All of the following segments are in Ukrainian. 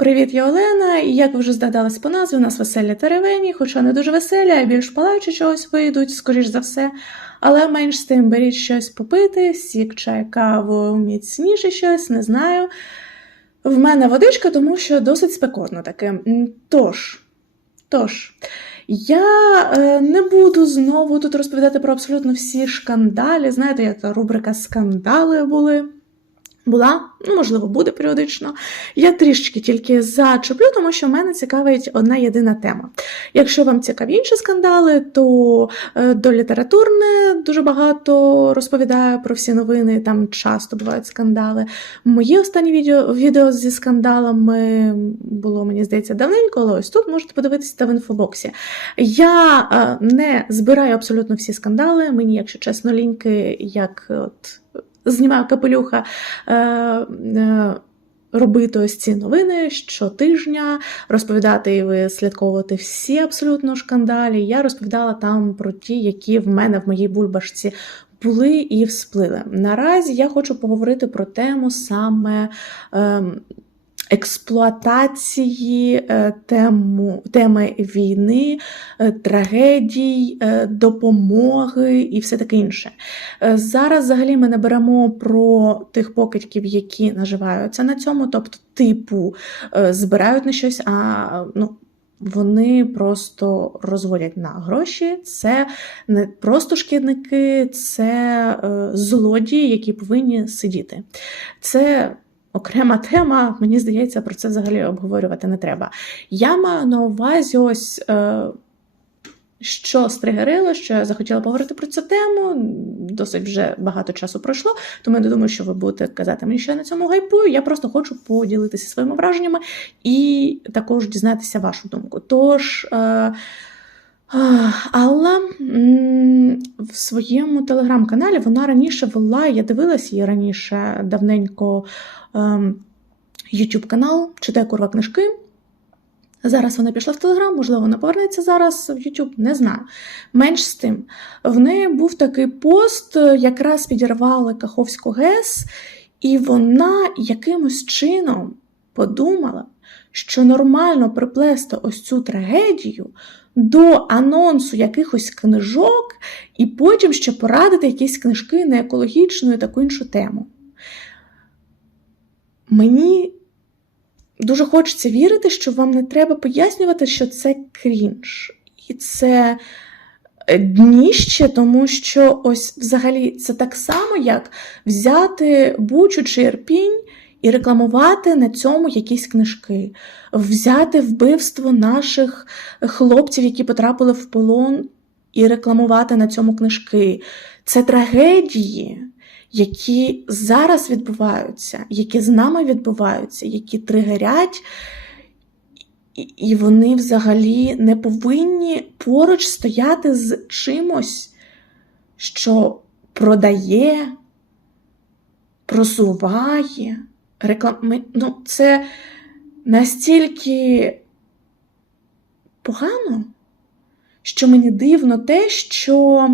Привіт, я Олена, і як ви вже здогадались по назві, у нас веселі теревені, хоча не дуже веселі, а більш палаючи чогось вийдуть, скоріш за все. Але менш з тим беріть щось попити, сік, чай, каву, міцніше щось, не знаю. В мене водичка, тому що досить спекотно таке. Тож, тож, я е, не буду знову тут розповідати про абсолютно всі шкандалі. Знаєте, як та рубрика скандали були. Була, ну, можливо, буде періодично. Я трішки тільки зачеплю, тому що в мене цікавить одна єдина тема. Якщо вам цікаві інші скандали, то е, до літературне дуже багато розповідаю про всі новини, там часто бувають скандали. Моє останнє відео, відео зі скандалами було, мені здається, давненько, але ось тут можете подивитися та в інфобоксі. Я е, не збираю абсолютно всі скандали. Мені, якщо чесно, ліньки, як от знімаю капелюха. Е, е, Робити ось ці новини щотижня, розповідати і вислідковувати всі абсолютно шкандалі. Я розповідала там про ті, які в мене в моїй бульбашці були і всплили. Наразі я хочу поговорити про тему саме ем, експлуатації е, тему, теми війни, е, трагедій, е, допомоги і все таке інше. Зараз взагалі ми не беремо про тих покидьків, які наживаються на цьому, тобто, типу, збирають на щось, а ну. Вони просто розводять на гроші. Це не просто шкідники, це злодії, які повинні сидіти. Це окрема тема. Мені здається, про це взагалі обговорювати не треба. Я маю на увазі ось. Е, що стригерило, що я захотіла поговорити про цю тему. Досить вже багато часу пройшло, тому я не думаю, що ви будете казати мені, що я на цьому гайпую. Я просто хочу поділитися своїми враженнями і також дізнатися вашу думку. Тож. Е- а, Алла м, в своєму телеграм-каналі вона раніше вела, я дивилась її раніше давненько ем, YouTube канал Читай курва книжки. Зараз вона пішла в Телеграм, можливо, вона повернеться зараз в YouTube, не знаю. Менш з тим, в неї був такий пост, якраз підірвали Каховську ГЕС, і вона якимось чином подумала, що нормально приплести ось цю трагедію до анонсу якихось книжок, і потім ще порадити якісь книжки на екологічну і таку іншу тему. Мені дуже хочеться вірити, що вам не треба пояснювати, що це крінж. І це дніще, тому що ось взагалі це так само, як взяти бучу чи Ірпінь і рекламувати на цьому якісь книжки, взяти вбивство наших хлопців, які потрапили в полон, і рекламувати на цьому книжки. Це трагедії, які зараз відбуваються, які з нами відбуваються, які тригерять, і- вони взагалі не повинні поруч стояти з чимось, що продає, просуває, реклами... Ну, це настільки погано, що мені дивно те, що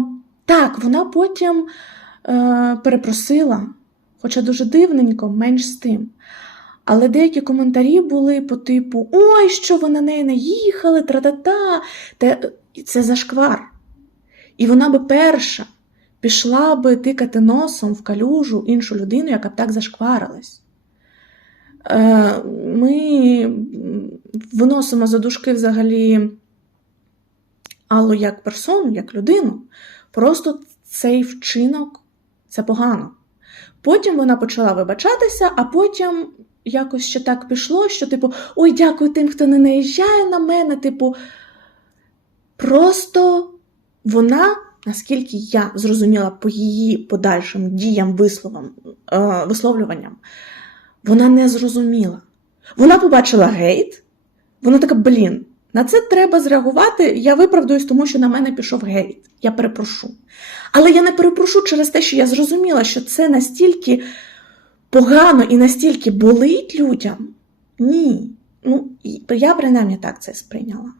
так, вона потім е, перепросила, хоча дуже дивненько, менш з тим. Але деякі коментарі були по типу: Ой, що ви на неї наїхали, тра-та-та. І Це зашквар. І вона би перша пішла би тикати носом в калюжу іншу людину, яка б так зашкварилась. Е, Ми виносимо за дужки взагалі Аллу як персону, як людину. Просто цей вчинок це погано. Потім вона почала вибачатися, а потім якось ще так пішло, що, типу, ой, дякую тим, хто не наїжджає на мене. Типу, просто вона, наскільки я зрозуміла по її подальшим діям, висловам, е, висловлюванням, вона не зрозуміла. Вона побачила гейт, вона така, блін, на це треба зреагувати. Я виправдуюсь, тому що на мене пішов гейт. Я перепрошу. Але я не перепрошу через те, що я зрозуміла, що це настільки погано і настільки болить людям. Ні. Ну, я принаймні так це сприйняла.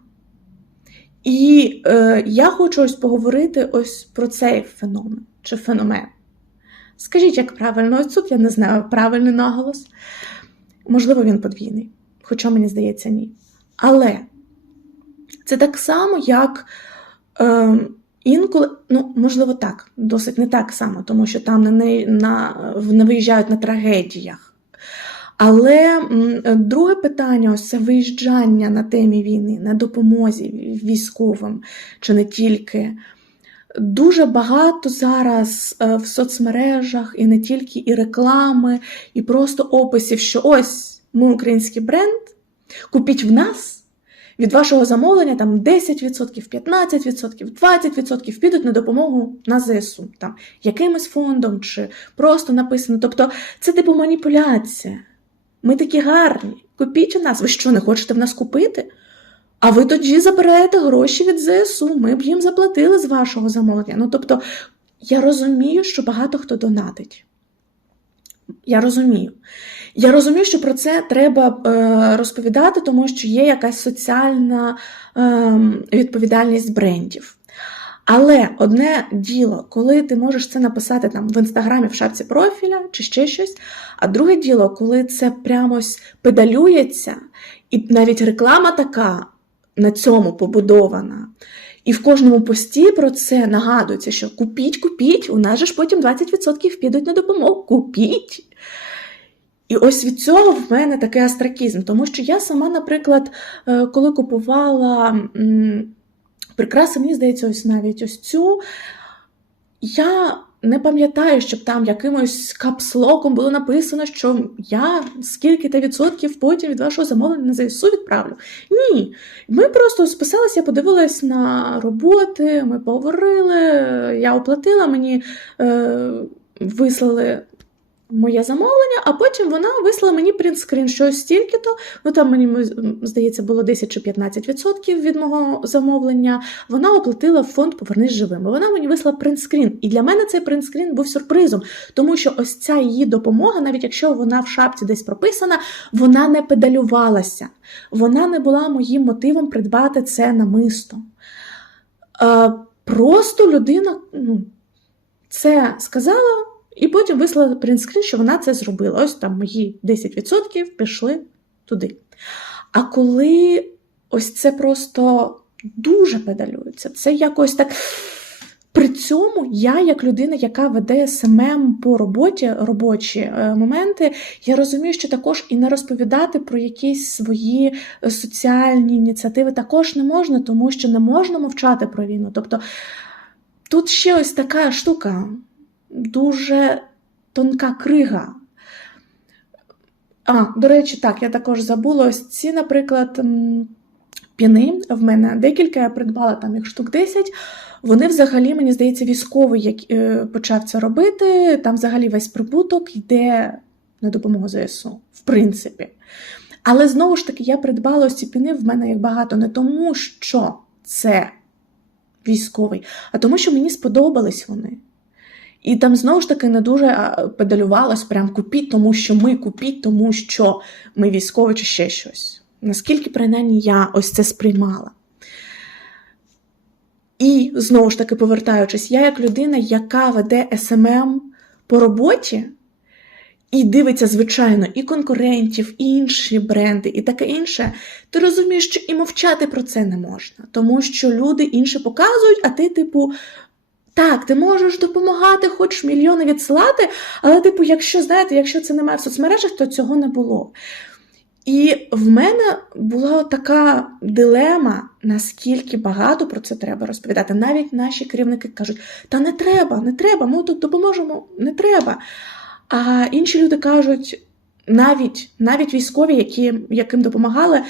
І е, я хочу ось поговорити ось про цей феномен чи феномен. Скажіть, як правильно, ось тут я не знаю правильний наголос. Можливо, він подвійний. Хоча мені здається, ні. Але це так само, як е, інколи, ну, можливо, так, досить не так само, тому що там не, на, не виїжджають на трагедіях. Але друге питання ось це виїжджання на темі війни, на допомозі військовим, чи не тільки. Дуже багато зараз е, в соцмережах і не тільки і реклами, і просто описів, що ось ми український бренд, купіть в нас. Від вашого замовлення там 10%, 15%, 20% підуть на допомогу на ЗСУ, там якимось фондом чи просто написано. Тобто це типу маніпуляція. Ми такі гарні. Купіть у нас. Ви що, не хочете в нас купити? А ви тоді забираєте гроші від ЗСУ. Ми б їм заплатили з вашого замовлення. Ну тобто, я розумію, що багато хто донатить. Я розумію. Я розумію, що про це треба е, розповідати, тому що є якась соціальна е, відповідальність брендів. Але одне діло, коли ти можеш це написати там в інстаграмі в шапці профіля чи ще щось, а друге діло, коли це прямо педалюється, і навіть реклама така на цьому побудована. І в кожному пості про це нагадується, що купіть, купіть, у нас же ж потім 20% підуть на допомогу. Купіть. І ось від цього в мене такий астракізм, тому що я сама, наприклад, е, коли купувала прикраси, мені здається, ось навіть ось цю, я не пам'ятаю, щоб там якимось капслоком було написано, що я скільки ти відсотків потім від вашого замовлення на ЗСУ відправлю. Ні. Ми просто списалися, подивилась на роботи, ми поговорили, я оплатила, мені е, вислали моє замовлення, а потім вона вислала мені принтскрін, що стільки-то, ну там мені здається, було 10 чи 15% від мого замовлення. Вона оплатила фонд Повернись живим. Вона мені вислала принтскрін. І для мене цей принтскрін був сюрпризом, тому що ось ця її допомога, навіть якщо вона в шапці десь прописана, вона не педалювалася. Вона не була моїм мотивом придбати це намисто. Е, Просто людина ну, це сказала. І потім вислала принтскрін, що вона це зробила. Ось там мої 10% пішли туди. А коли ось це просто дуже педалюється, це якось так. При цьому я, як людина, яка веде СММ по роботі, робочі е, моменти, я розумію, що також і не розповідати про якісь свої соціальні ініціативи також не можна, тому що не можна мовчати про війну. Тобто тут ще ось така штука дуже тонка крига. А, до речі, так, я також забула ось ці, наприклад, піни в мене декілька, я придбала там їх штук 10. Вони взагалі, мені здається, військовий як, е, почав це робити. Там взагалі весь прибуток йде на допомогу ЗСУ, в принципі. Але знову ж таки, я придбала ось ці піни в мене як багато не тому, що це військовий, а тому, що мені сподобались вони. І там знову ж таки не дуже педалювалось прям купіть, тому що ми купіть, тому що ми військові чи ще щось. Наскільки, принаймні, я ось це сприймала. І знову ж таки, повертаючись, я як людина, яка веде СММ по роботі, і дивиться, звичайно, і конкурентів, і інші бренди, і таке інше, ти розумієш, що і мовчати про це не можна, тому що люди інші показують, а ти, типу, так, ти можеш допомагати, хоч мільйони відсилати, але, типу, якщо знаєте, якщо це немає в соцмережах, то цього не було. І в мене була така дилема, наскільки багато про це треба розповідати. Навіть наші керівники кажуть, та не треба, не треба, ми тут допоможемо, не треба. А інші люди кажуть, навіть навіть військові, які, яким допомагали,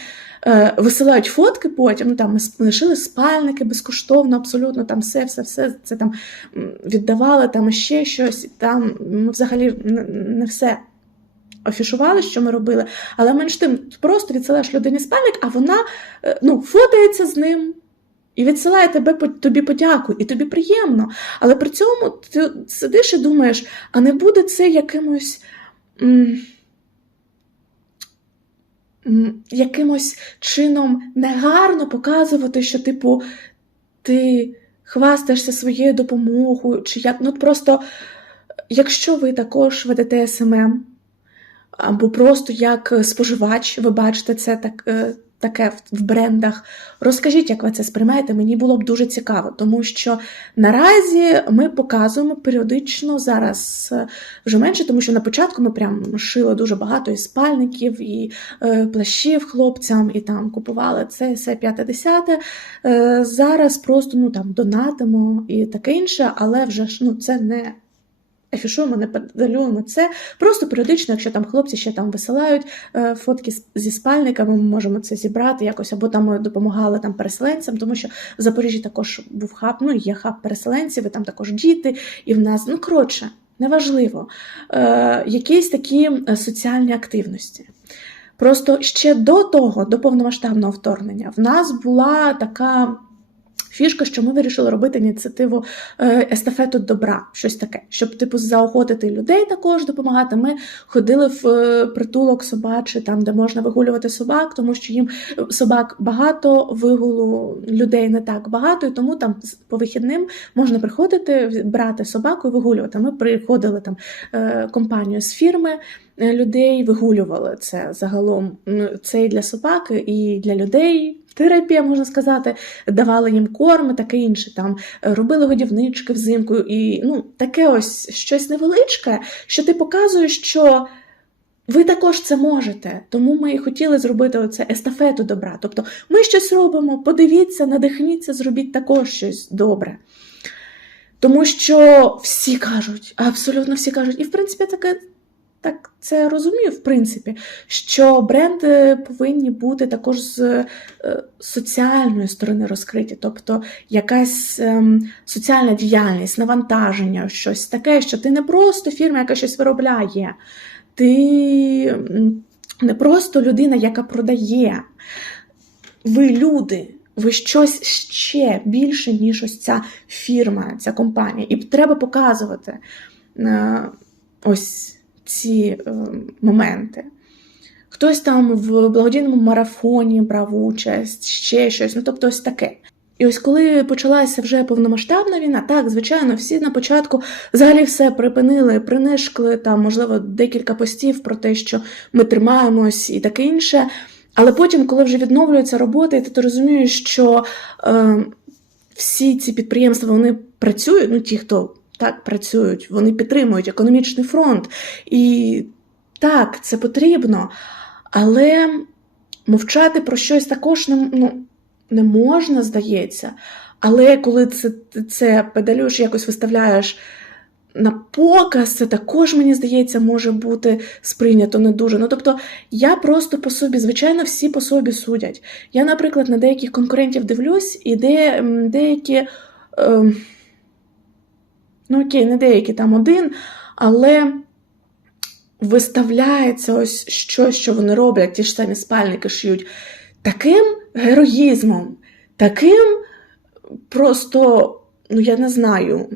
висилають фотки потім, ну там ми лишили спальники безкоштовно, абсолютно там все, все, все це там віддавали, там ще щось. Там ми взагалі не все афішували, що ми робили. Але менш тим, просто відсилаєш людині спальник, а вона е, ну, фотається з ним. І відсилає тебе тобі подяку, і тобі приємно. Але при цьому ти сидиш і думаєш, а не буде це якимось якимось чином негарно показувати, що, типу, ти хвастаєшся своєю допомогою, чи як. Ну, просто, якщо ви також ведете СММ, або просто як споживач, ви бачите це так. Таке в- брендах. Розкажіть, як ви це сприймаєте, мені було б дуже цікаво, тому що наразі ми показуємо періодично зараз е, вже менше, тому що на початку ми прям шили дуже багато і спальників, і е, плащів хлопцям, і там купували це, все п'яте десяте. Е, зараз просто ну там донатимо і таке інше, але вже ну це не. Афішуємо, не педалюємо це. Просто періодично, якщо там хлопці ще там висилають е, фотки зі спальниками, ми можемо це зібрати якось, або там ми допомагали там переселенцям, тому що в Запоріжжі також був хаб, ну є хаб переселенців, і там також діти, і в нас, ну коротше, неважливо. Е, якісь такі соціальні активності. Просто ще до того, до повномасштабного вторгнення, в нас була така фішка, що ми вирішили робити ініціативу е, естафету добра, щось таке, щоб типу заохотити людей також допомагати. Ми ходили в е, притулок собачий, там де можна вигулювати собак, тому що їм собак багато, вигулу людей не так багато, і тому там по вихідним можна приходити, брати собаку і вигулювати. Ми приходили там е, компанію з фірми. Людей вигулювали це загалом. Це і для собаки, і для людей. Терапія, можна сказати, давали їм корм, таке інше. Там е, робили годівнички взимку, і ну таке ось щось невеличке, що ти показуєш, що ви також це можете. Тому ми і хотіли зробити оце естафету добра. Тобто ми щось робимо, подивіться, надихніться, зробіть також щось добре. Тому що всі кажуть, абсолютно всі кажуть, і в принципі таке. Так, це розумію, в принципі, що бренди повинні бути також з е, соціальної сторони розкриті, тобто якась ем, соціальна діяльність, навантаження, щось таке, що ти не просто фірма, яка щось виробляє, ти не просто людина, яка продає. Ви люди, ви щось ще більше, ніж ось ця фірма, ця компанія. І треба показувати е, ось ці е, моменти. Хтось там в благодійному марафоні брав участь, ще щось, ну тобто ось таке. І ось коли почалася вже повномасштабна війна, так, звичайно, всі на початку взагалі все припинили, принишкли там, можливо, декілька постів про те, що ми тримаємось і таке інше. Але потім, коли вже відновлюється робота, і ти, ти розумієш, що е, всі ці підприємства вони працюють, ну ті, хто так працюють, вони підтримують економічний фронт. І так, це потрібно. Але мовчати про щось також не, ну, не можна, здається. Але коли це, це педалюєш, якось виставляєш на показ, це також, мені здається, може бути сприйнято не дуже. Ну, тобто, я просто по собі, звичайно, всі по собі судять. Я, наприклад, на деяких конкурентів дивлюсь, і де деякі. Е, ну, окей, не деякі там один, але виставляється ось щось, що вони роблять, ті ж самі спальники шиють, таким героїзмом, таким просто, ну я не знаю,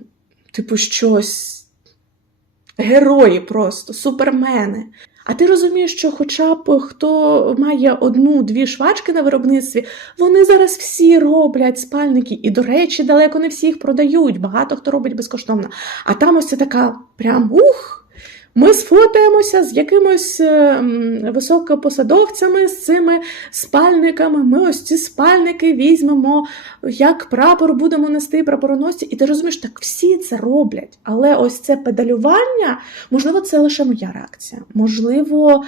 типу, щось. Герої просто, супермени. А ти розумієш, що хоча б хто має одну-дві швачки на виробництві, вони зараз всі роблять спальники, і, до речі, далеко не всі їх продають. Багато хто робить безкоштовно. А там ось це така прям ух. Ми сфотаємося з якимось е, високопосадовцями, з цими спальниками. Ми ось ці спальники візьмемо, як прапор будемо нести прапороносці. І ти розумієш, так всі це роблять. Але ось це педалювання, можливо, це лише моя реакція. Можливо,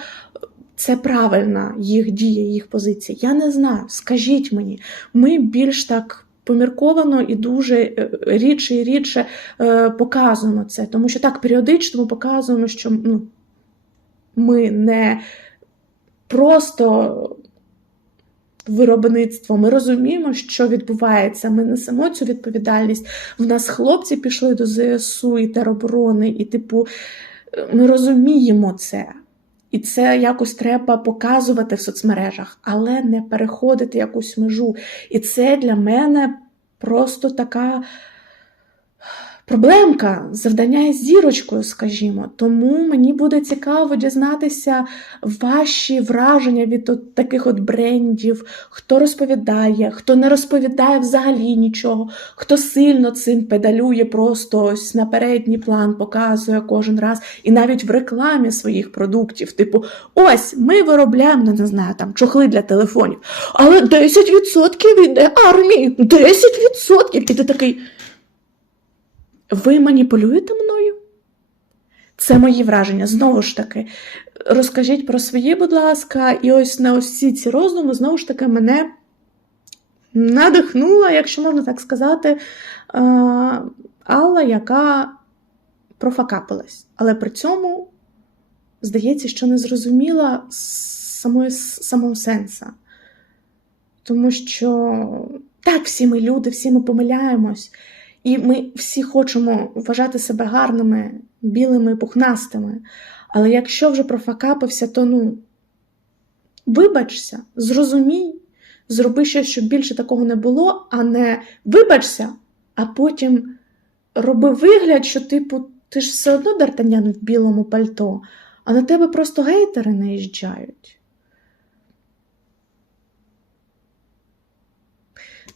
це правильна їх дія, їх позиція. Я не знаю. Скажіть мені, ми більш так. Помірковано і дуже е, рідше і рідше е, показуємо це, тому що так періодично ми показуємо, що ну, ми не просто виробництво, ми розуміємо, що відбувається. Ми несемо цю відповідальність. В нас хлопці пішли до ЗСУ і тероборони, і, типу, е, ми розуміємо це. І це якось треба показувати в соцмережах, але не переходити якусь межу. І це для мене просто така проблемка, завдання із зірочкою, скажімо. Тому мені буде цікаво дізнатися ваші враження від от таких от брендів, хто розповідає, хто не розповідає взагалі нічого, хто сильно цим педалює, просто ось на передній план показує кожен раз, і навіть в рекламі своїх продуктів, типу, ось ми виробляємо, ну, не знаю, там чохли для телефонів, але 10% йде армії, 10%! І ти такий. Ви маніпулюєте мною? Це мої враження. Знову ж таки, розкажіть про свої, будь ласка, і ось на ось ці ці роздуми, знову ж таки, мене надихнула, якщо можна так сказати, Алла, яка профакапилась. Але при цьому, здається, що не зрозуміла самої, самого сенса. Тому що так, всі ми люди, всі ми помиляємось. І ми всі хочемо вважати себе гарними, білими, пухнастими. Але якщо вже профакапився, то ну вибачся, зрозумій, зроби щось, щоб більше такого не було, а не вибачся, а потім роби вигляд, що, типу, ти ж все одно дартанян в білому пальто, а на тебе просто гейтери наїжджають.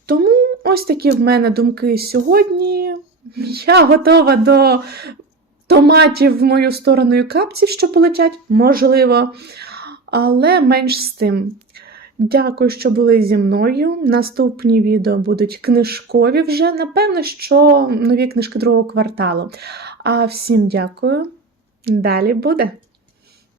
Тому ось такі в мене думки сьогодні. Я готова до томатів в мою сторону і капців, що полетять, можливо. Але менш з тим. Дякую, що були зі мною. Наступні відео будуть книжкові вже. Напевно, що нові книжки другого кварталу. А всім дякую. Далі буде.